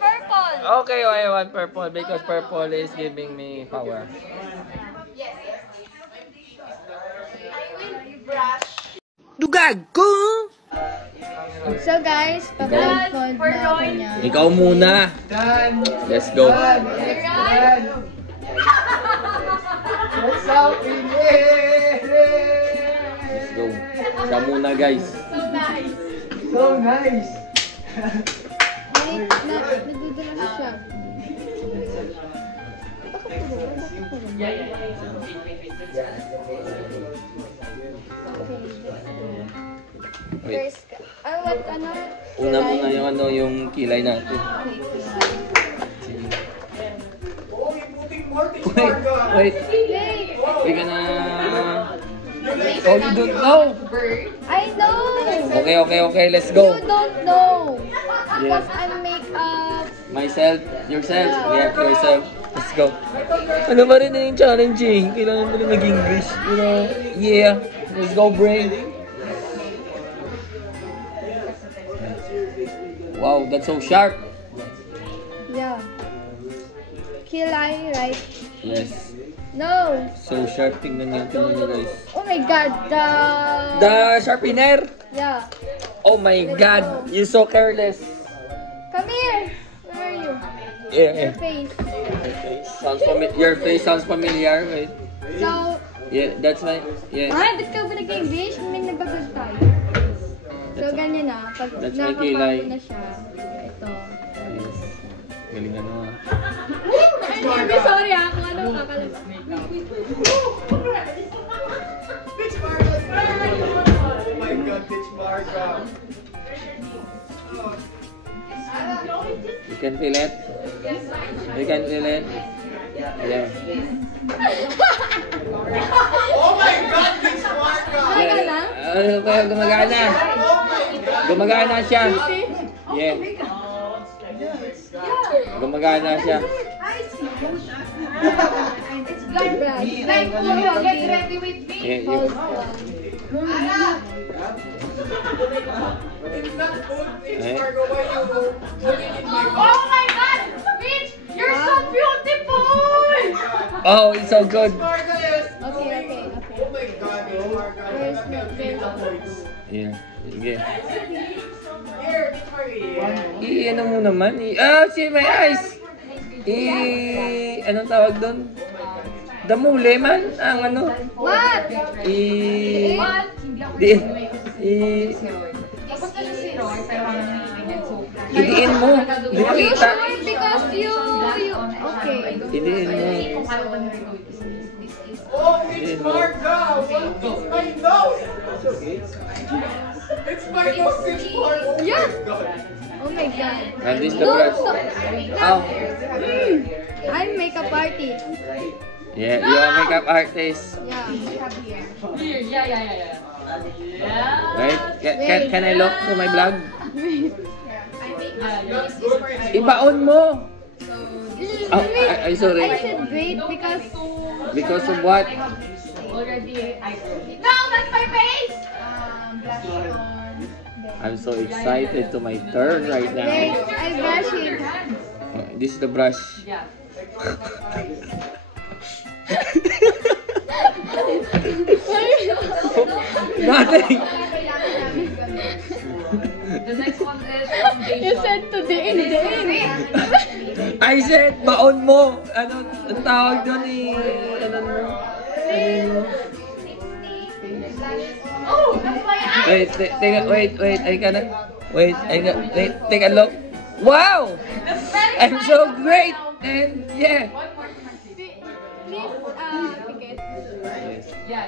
Purple. Okay, I want purple because purple is giving me power. Dugag ko! So guys, pa-blindfold na ako niya. Ikaw muna. Let's go. What's up, Let's go. Siya muna, guys. So nice. Wait, nadudula na siya. Wait. First, what ano? Una muna yung ano, yung kilay natin. Wait. Wait ka na. Oh, you don't know. I know! Okay. Let's go. You don't know! Yeah. Because I make up. Myself, yourself. Yeah, yourself. Let's go. Ano ba rin yung challenging? Kailangan mo rin mag-English. You know? Yeah. Let's go, brain. Wow, that's so sharp. Yeah. Kilay, right? Yes. No! So sharp. Tingnan niyo guys. Oh my god, The sharpener. Yeah. Oh my god. You're so careless. Come here! Where are you? Yeah. Your face. Your face sounds familiar. Wait. So, Yeah, that's my... Yeah. ba't ka ba nag-English? May nagbagal tayo. So, ganyan na. Pag That's my nakapako kilay. na siya, ito. Yes. Galing ano ah. Hindi, sorry ah. Kung ano kakalit. Oh my god, bitch Marga. You can feel it? You can feel it? Yeah. Oh my god, bitch Marga. Kaya na? Kaya gumagana. Gumagana siya. Yeah. Gumagana siya. Like, get ready with me. Yeah, you... It's not good, bitch Eh? Marga. Why you putting in my mouth? Oh my god! Bitch! You're so beautiful! Oh, it's so good. Marga, yes. Okay. Oh my god, bitch Marga. Where's my Yeah. Sige. Here, bitch Marga. Ano mo naman? See my eyes! Anong tawag doon? Damule man? Ang ano? What? Idiin mo. Hindi makita. Because you... Okay. Idiin mo. Oh, bitch Marga. It's my nose. It's my nose, bitch Marga. Oh Yeah. my god. Oh my god. And this the brush. Oh. I'm makeup artist. Yeah, you're a makeup artist. Yeah. Right? Can I look to my vlog? That's good, bitch. Ibaon mo! Oh, I sorry. said wait because... Because of what? No, that's my face! I'm so excited to my turn right Wait, now. I'm brushing. This is the brush. Nothing! The next one is foundation. You said to the end. I said, baon mo! Ano, ang tawag doon ano mo? Oh, that's my eye! Wait, take a look. Wow! I'm so great! And yeah! Please, ticket. Yeah.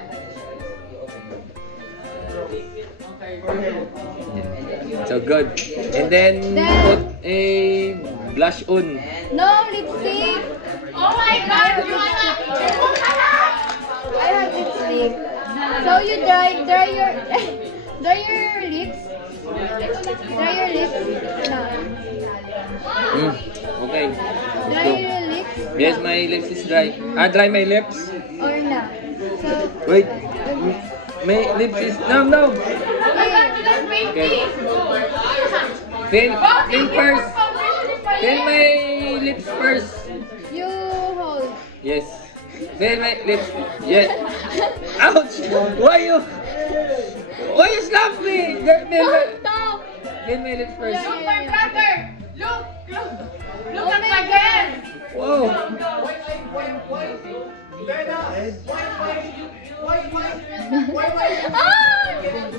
So good. And then put a blush on. No, lipstick! Oh my god! I have lipstick. So you dry your dry your lips. Dry your lips. No. Okay. Dry your lips. Yes, my lips is dry. Dry my lips. Or no. So Wait. My lips is... No. Okay. Feel first. Feel my lips first. You hold. Yes. Feel my lips. Yes. Ouch! Why you slap me? Stop! Feel my lips first. Yeah. Look, my brother! Look! Look Oh at my my God. hands! Wow.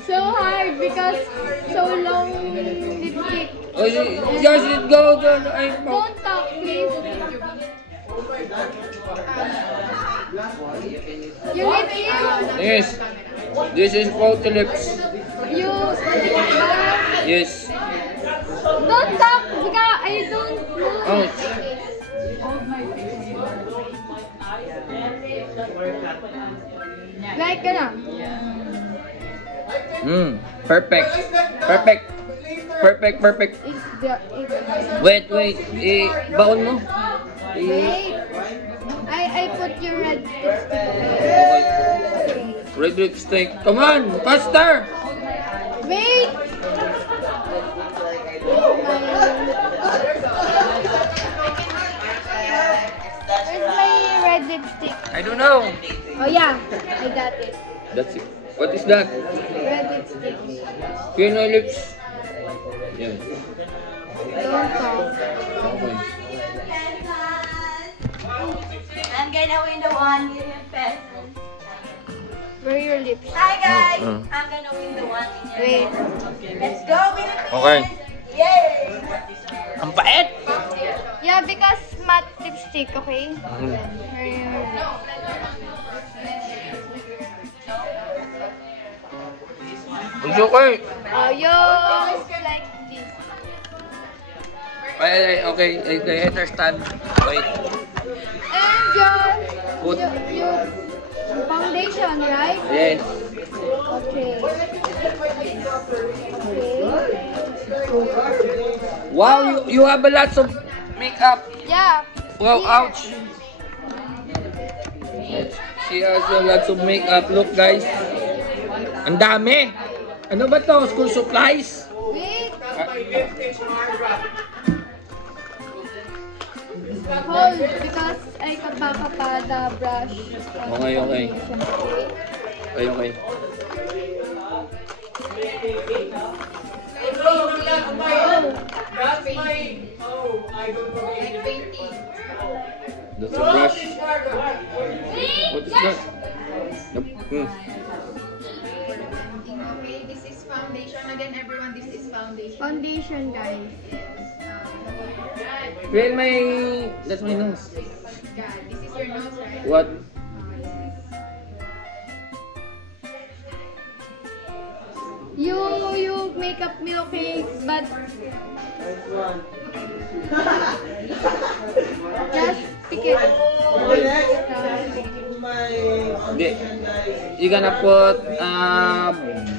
So hard because so long lipstick. Oh, just let go. Don't Don't talk, please. You lip in. Yes. This is photo lips. You Yes. don't talk because I don't know. Ouch. Like na. Perfect. Perfect. Perfect, perfect. Wait. Baon mo. Wait. I put your red lipstick. Okay. Red lipstick. Come on, faster. Wait. Where's my red lipstick? I don't know. Oh yeah, I got it. That's it. What is that? Red lipstick. Feel my lips. Yeah. Don't talk. Okay. I'm gonna win the 1 million pesos. Where are your lips? Hi guys! I'm gonna win the 1 million. Wait. Let's go, Philippines! Okay. Yay! Ang pait! Yeah, because matte lipstick, okay? Where are your lips? It's okay. Yours like this. Okay, I understand. Wait. And your Put. your foundation, right? Yes. Okay. Wow, you have a lot of makeup. Yeah. Wow, ouch. She has a lot of makeup. Look, guys. Ang dami. Ano ba to? School supplies? Wait. Hold because I kapaka the brush. Okay. Okay. That's a brush. What is that? Nope. Okay, this is foundation. Again, everyone, this is foundation. Foundation, guys. Well, that's my nose. God, this is your nose, right? What? You make up me, okay, but just pick it. Hindi. You gonna put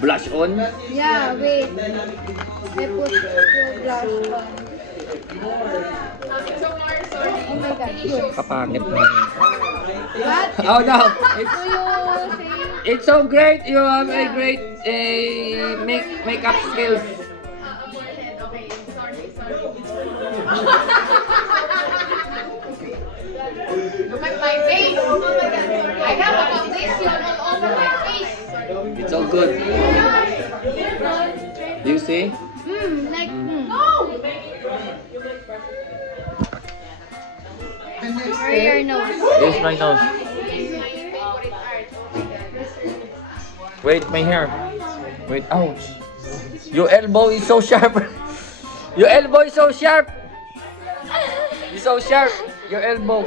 blush on? Yeah, wait. I put your blush on. Oh my God, good. Kapangit mo. What? Oh no! Do you say? It's so great. You have a great makeup skills. Forehead, okay. Sorry. Look at my face. Oh my God, sorry. I have a foundation all over my face. It's so good. Do you see? No! Or your nose. Yes, my nose. Wait, my hair. Wait, ouch. Your elbow is so sharp. Your elbow is so sharp. It's so sharp. Your elbow.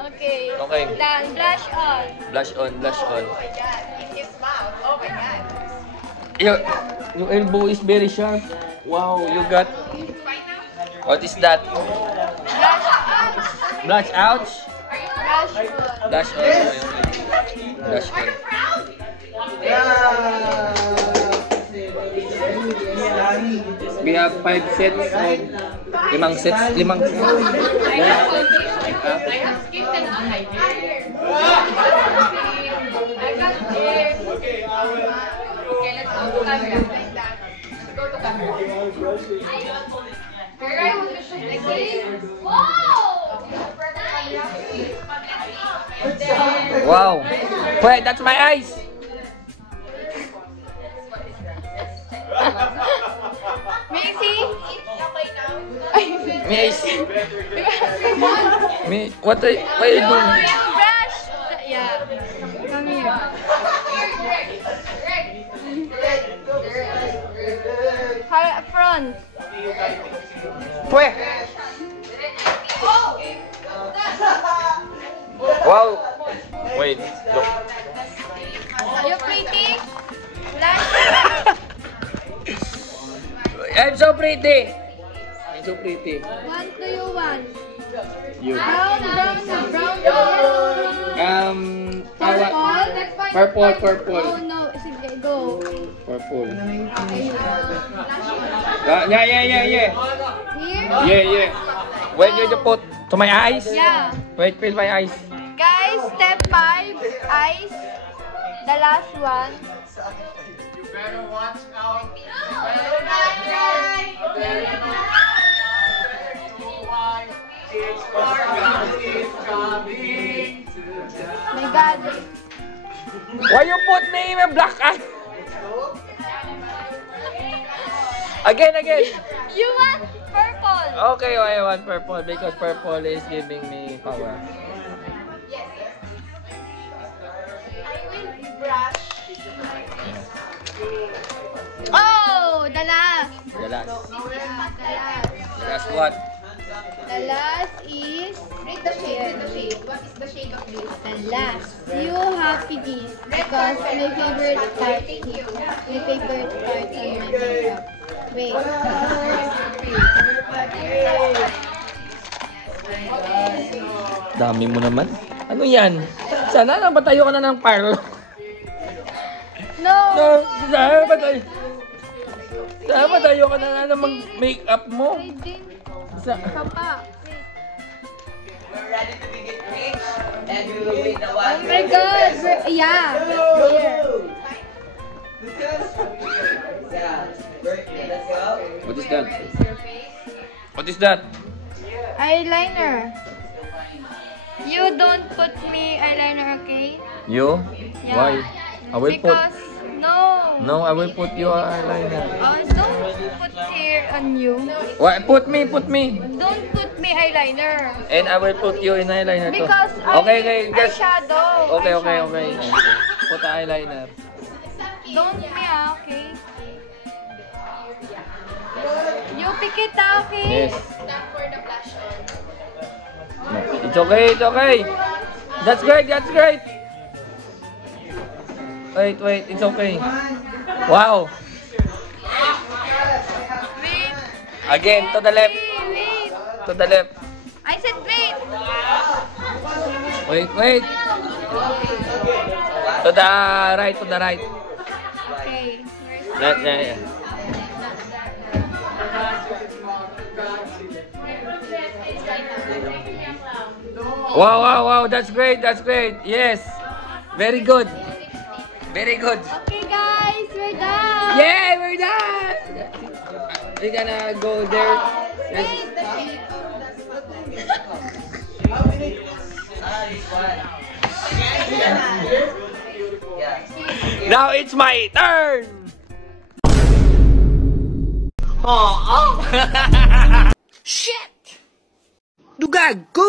Okay. Okay. Done. Blush on. Blush on, blush on. Oh my God, in his mouth. Oh my God. Your elbow is very sharp. Wow, you got. What is that? Blush Blush on. ouch. Blush on. Blush on. Blush on. We have 5 sets of limang sets. I have skin and on my hair. I got this. Okay, let's go to camera. Like that. Let's go to camera. Here I want to show Wow. Wait, that's my eyes. Macy? Me eyes. Me, what are you doing? Brush! Yeah. Come here. Front. Pweh. Wow. Wait, look. You pretty? Last. I'm so pretty. I'm so pretty. What do you want? You. Brown. Purple. Oh no, sige, go. Purple. Okay. Yeah. Here? Yeah. When you put to my eyes? Yeah. Wait, feel my eyes. Guys, step 5, eyes. The last one. You better watch out. It's coming. My God. Why you put me in a black eye? Again. You want purple. Okay, I want purple because purple is giving me power. Oh, the last. The last. Yeah, the last. That's what? The last is... Read the shade. What is the shade of this? The last. You happy this because my favorite part. My favorite part of my makeup. Wait. Dami mo naman. Ano yan? Sana napatayo ka na ng parlo. No. Sana patayo ka na ng mag-makeup mo. I didn't. Sa Papa. We're ready to begin rich, and we will win the Oh one. my God. Yeah. Here. Yeah. Let's go. What is that? What is that? Eyeliner. You don't put me eyeliner, okay? You? Yeah. Why? I will put. Because no. No, I will put your eyeliner. Don't put here on you. What? Put me. Don't put me eyeliner. And I will put you in eyeliner too. Because Okay, just. eyeshadow. Okay. Eyeshadow. Put eyeliner. Don't me, okay? You pick it, okay? Yes. It's okay. That's great. Wait, it's okay. Wow. Wait. Again, to the left. Wait. To the left. I said wait. Wait. To the right. Okay. Yeah. Wow. That's great. Yes. Very good. Okay, guys, we're done. Yeah, we're done. We're gonna go there. Now it's my turn. Oh. Shit. Dugag ko.